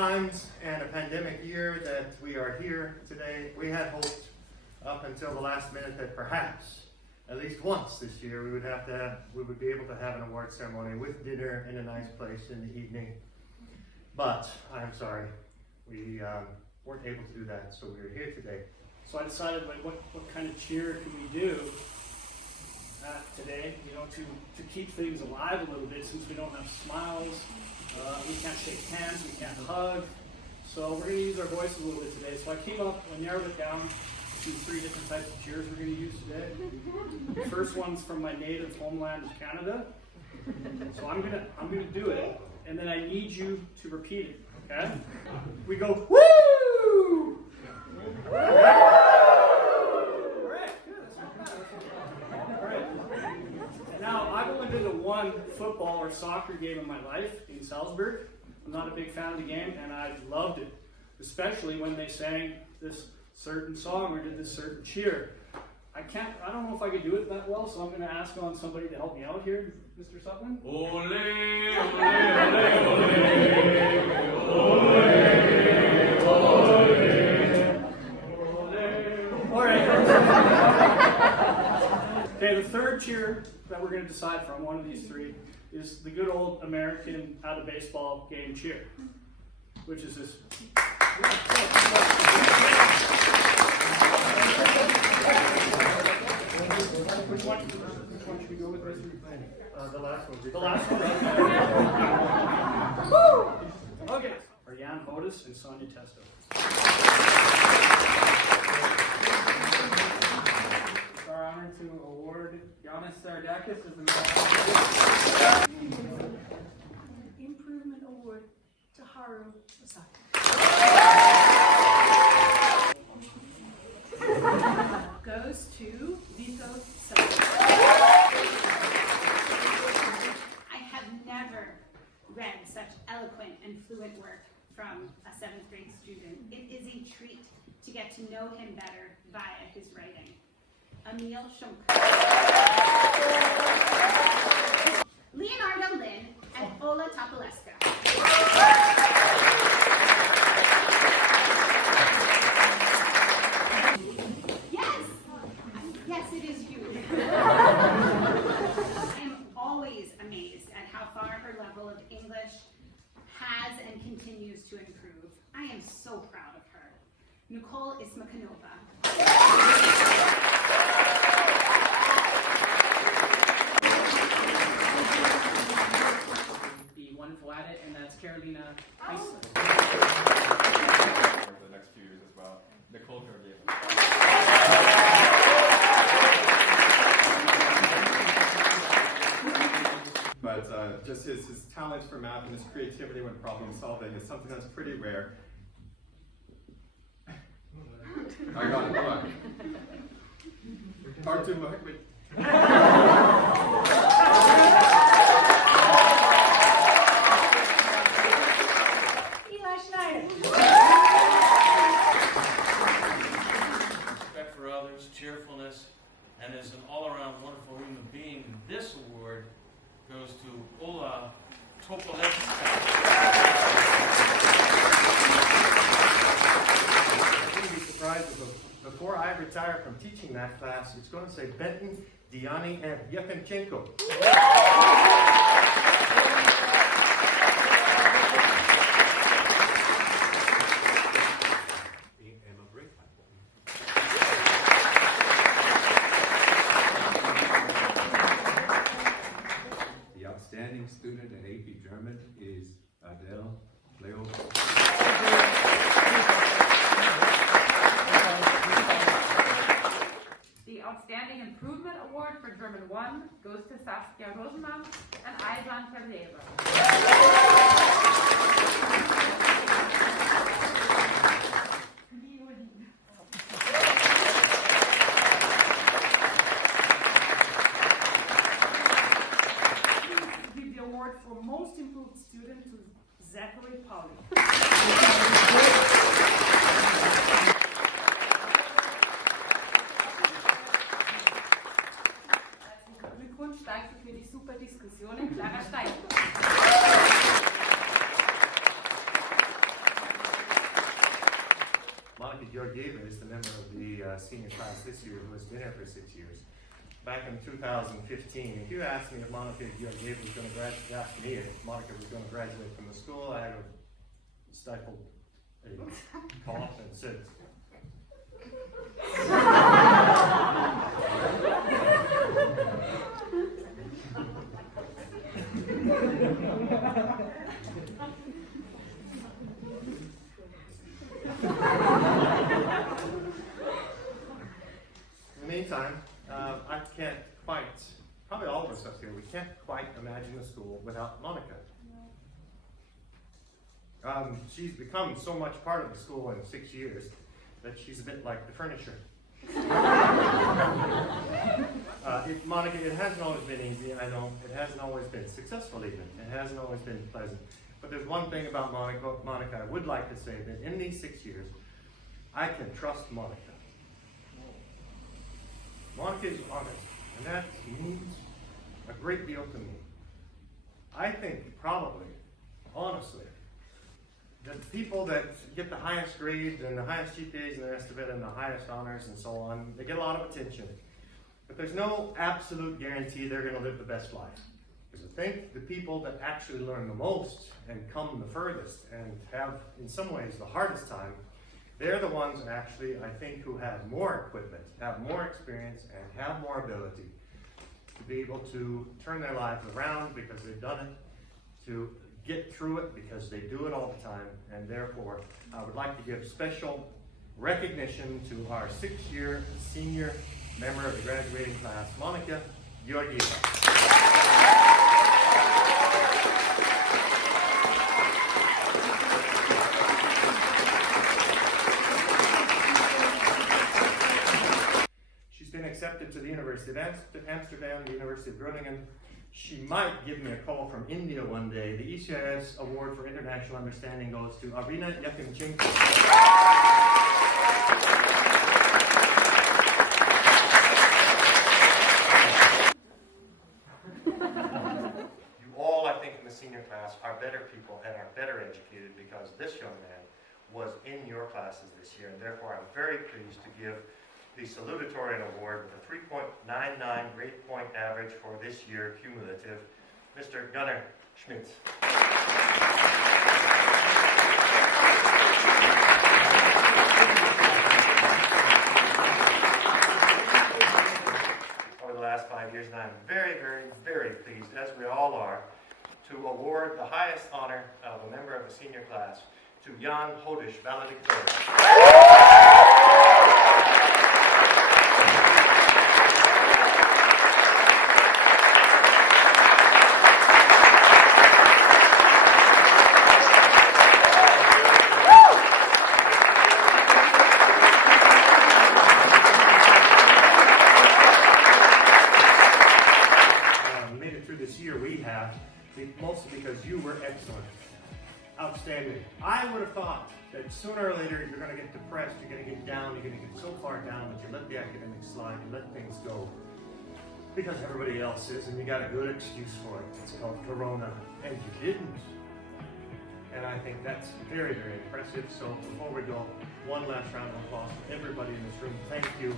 times and a pandemic year that we are here today. We had hoped up until the last minute that perhaps at least once this year we would be able to have an award ceremony with dinner in a nice place in the evening. But I'm sorry, we weren't able to do that, so we're here today. So I decided, like, what kind of cheer can we do today, you know, to keep things alive a little bit, since we don't have smiles, we can't shake hands, we can't hug. So we're going to use our voice a little bit today. So I came up and narrowed it down to 3 different types of cheers we're going to use today. The first one's from my native homeland of Canada. So I'm gonna do it, and then I need you to repeat it. Okay? We go woo! Now, I've only been to one football or soccer game in my life in Salzburg. I'm not a big fan of the game, and I loved it, especially when they sang this certain song or did this certain cheer. I don't know if I could do it that well, so I'm going to ask on somebody to help me out here, Mr. Sutton. Ole, ole, ole, ole, ole. All right. Okay, the third cheer that we're going to decide from, one of these 3, is the good old American at a baseball game cheer, which is this. Which one should we go with this? The last one. The last one? Okay. Are Jan Hodis and Sonia Testo. It's our honor to award Giannis Sardakis as the Improvement Award to Haru Osaka. Goes to Vito Sutton. I have never read such eloquent and fluent work from a 7th grade student. It is a treat to get to know him better via his writing. Emil Schunker, Leonardo Lynn, and Ola Topolesca. Yes, it is you. I am always amazed at how far her level of English has and continues to improve. I am so proud of her. Nicole Ismakanova. be wonderful at it, and that's Carolina Heisler. For the next few years as well. Nicole Gergiev. But just his talent for math and his creativity when problem solving is something that's pretty rare. I got it, come on. Hard to look. Eli Schneider. Respect for others, cheerfulness, and is an all-around wonderful human being. This award goes to Ola Topolesca. I wouldn't be surprised if before I retire from teaching that class, it's going to say Benton, Diani, and Yakinchenko. The outstanding student in AP German is Adele Leo. The Outstanding Improvement Award for German 1 goes to Saskia Rosenmann and Aydan Ferreira. Give the award for Most Improved Student to Zachary Pauli. Glückwunsch, danke für die super Diskussion, Clara Stein. Georgieva is the member of the senior class this year who has been here for 6 years. Back in 2015, if you asked me if Monica Georgieva was going to graduate, asked me if Monica was going to graduate from the school, I would stifle a cough and said, in the meantime, I can't quite, probably all of us up here, we can't quite imagine the school without Monica. She's become so much part of the school in 6 years that she's a bit like the furniture. Monica, it hasn't always been easy, I know. It hasn't always been successful even. It hasn't always been pleasant. But there's one thing about Monica I would like to say, that in these 6 years, I can trust Monica. Monica is honest, and that means a great deal to me. I think probably, honestly, the people that get the highest grades and the highest GPAs and the rest of it and the highest honors and so on, they get a lot of attention. But there's no absolute guarantee they're going to live the best life. Because I think the people that actually learn the most and come the furthest and have, in some ways, the hardest time, they're the ones actually, I think, who have more equipment, have more experience, and have more ability to be able to turn their lives around because they've done it, to get through it because they do it all the time, and therefore I would like to give special recognition to our 6-year senior member of the graduating class, Monica Georgieva. She's been accepted to the University of Amsterdam, the University of Groningen. She might give me a call from India one day. The ECIS Award for International Understanding goes to Arina Yakimchenko. You all, I think, in the senior class are better people and are better educated because this young man was in your classes this year, and therefore I'm very pleased to give the Salutatorian Award with a 3.99 grade point average for this year cumulative, Mr. Gunnar Schmidt. Over the last 5 years, and I'm very, very, very pleased, as we all are, to award the highest honor of a member of a senior class to Jan Hodish, valedictorian. Mostly because you were excellent, outstanding. I would have thought that sooner or later you're going to get depressed, you're going to get down, you're going to get so far down that you let the academics slide, you let things go because everybody else is, and you got a good excuse for it. It's called Corona, and you didn't. And I think that's very, very impressive. So before we go, one last round of applause for everybody in this room. Thank you.